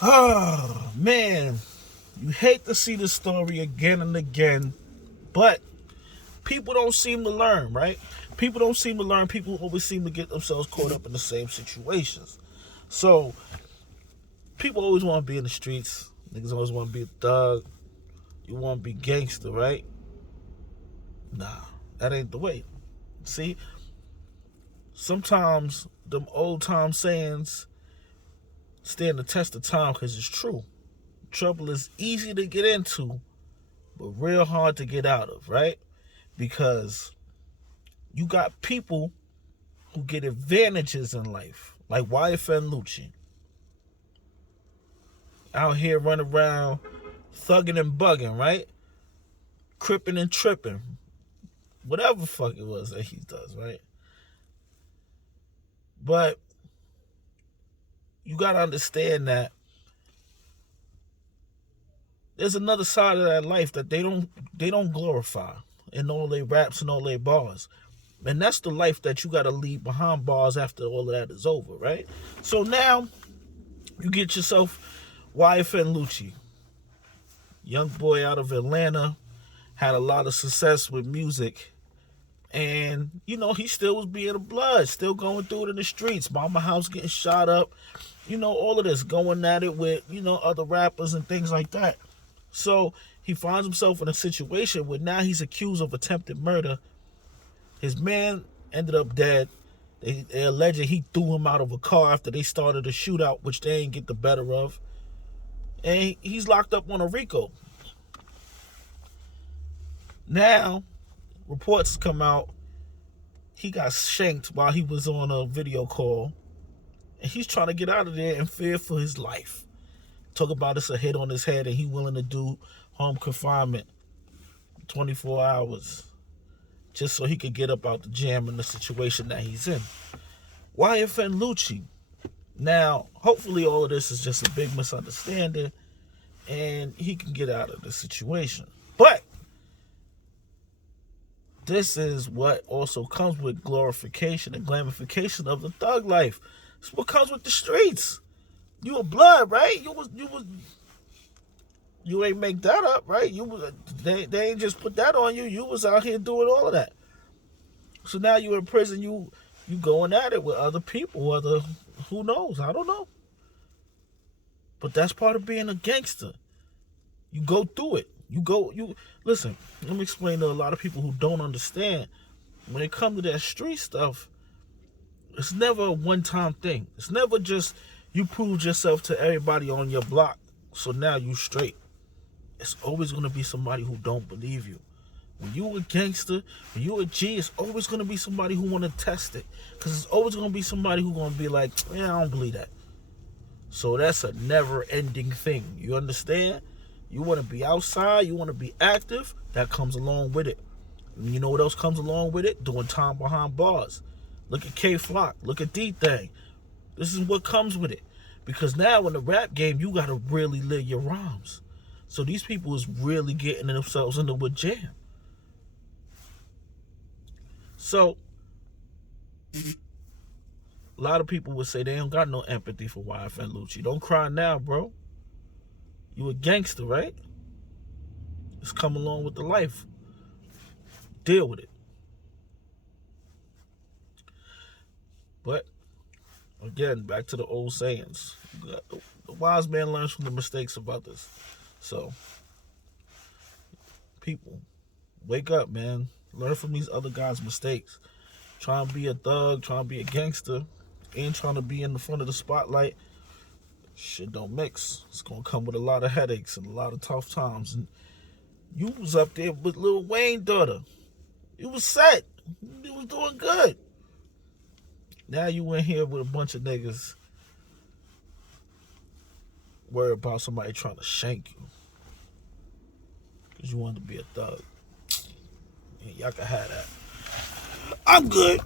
Oh, man. You hate to see the story again and again, but people don't seem to learn, right? People don't seem to learn. People always seem to get themselves caught up in the same situations. So, people always want to be in the streets. Niggas always want to be a thug. You want to be gangster, right? Nah, that ain't the way. See, sometimes them old time sayings stand the test of time because it's true. Trouble is easy to get into, but real hard to get out of, right? Because you got people who get advantages in life, like Yfn Lucci, out here running around thugging and bugging, right? Cripping and tripping, whatever the fuck it was that he does, right? But you gotta understand that there's another side of that life that they don't glorify in all their raps and all their bars. And that's the life that you gotta leave behind bars after all of that is over, right? So now you get yourself Yfn Lucci, young boy out of Atlanta, had a lot of success with music. And, he still was being a blood, still going through it in the streets. Mama house getting shot up, all of this, going at it with, other rappers and things like that. So he finds himself in a situation where now he's accused of attempted murder. His man ended up dead. They alleged he threw him out of a car after they started a shootout, which they ain't get the better of. And he's locked up on a RICO. Now, reports come out he got shanked while he was on a video call. And he's trying to get out of there in fear for his life. Talk about it's a hit on his head and he willing to do home confinement 24 hours just so he could get up out the jam in the situation that he's in. Yfn Lucci. Now, hopefully all of this is just a big misunderstanding and he can get out of the situation. But this is what also comes with glorification and glamification of the thug life. It's what comes with the streets. You a blood, right? You ain't make that up, right? They ain't just put that on you. You was out here doing all of that. So now you in prison. You going at it with other people. Who knows? I don't know. But that's part of being a gangster. You go through it. You listen. Let me explain to a lot of people who don't understand. When it comes to that street stuff, it's never a one-time thing. It's never just you proved yourself to everybody on your block, so now you straight. It's always going to be somebody who don't believe you. When you a gangster, when you a G, it's always going to be somebody who want to test it. Because it's always going to be somebody who going to be like, I don't believe that. So that's a never-ending thing. You understand? You want to be outside, you want to be active, that comes along with it. And you know what else comes along with it? Doing time behind bars. Look at K-Flock. Look at D-Thing. This is what comes with it. Because now in the rap game, you got to really live your rhymes. So these people is really getting themselves into a jam. So, a lot of people would say they don't got no empathy for Yfn Lucci. Don't cry now, bro. You a gangster, right? It's come along with the life. Deal with it. But again, back to the old sayings. The wise man learns from the mistakes of others. So, people, wake up, man. Learn from these other guys' mistakes. Trying to be a thug, trying to be a gangster, and trying to be in the front of the spotlight. Shit don't mix. It's gonna come with a lot of headaches and a lot of tough times. And you was up there with Lil Wayne's daughter. You was set. You was doing good. Now you in here with a bunch of niggas worried about somebody trying to shank you because you wanted to be a thug. Yeah, y'all can have that. I'm good.